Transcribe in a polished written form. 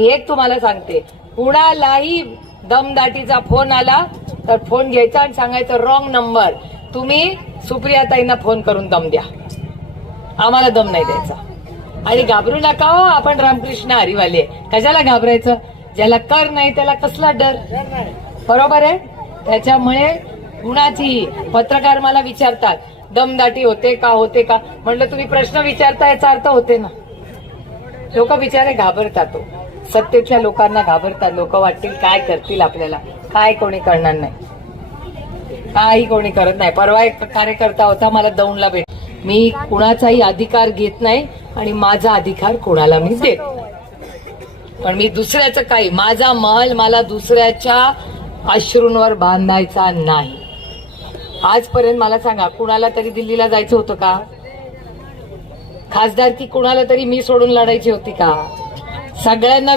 एक तुम्हाला सांगते, कुणालाही दमदाटीचा फोन आला तर फोन घ्यायचा आणि सांगायचं रॉंग नंबर, तुम्ही सुप्रियाताईंना फोन करून दम द्या, आम्हाला दम नाही द्यायचा. आणि घाबरू नका हो, आपण रामकृष्ण हरिवाले. कशाला घाबरायचं? ज्याला कर नाही त्याला कसला डर, बरोबर आहे. त्याच्यामुळे कुणाची पत्रकार मला विचारतात दमदाटी होते का, होते का? म्हटलं तुम्ही प्रश्न विचारता याचा अर्थ होते ना. लोक बिचारे घाबरतात, सत्तेतल्या लोकांना घाबरतात. लोक वाटतील काय करतील आपल्याला, काय कोणी करणार नाही, काही कोणी करत नाही. परवा एक कार्यकर्ता होता, मला दौंडला भेट, मी कुणाचाही अधिकार घेत नाही आणि माझा अधिकार कोणाला मी देत, पण मी दुसऱ्याचं काही, माझा महल मला दुसऱ्याच्या अश्रूंवर बांधायचा नाही. आजपर्यंत मला सांगा, कुणाला तरी दिल्लीला जायचं होतं का? खासदारकी कुणाला तरी मी सोडून लढायची होती का? सगळ्यांना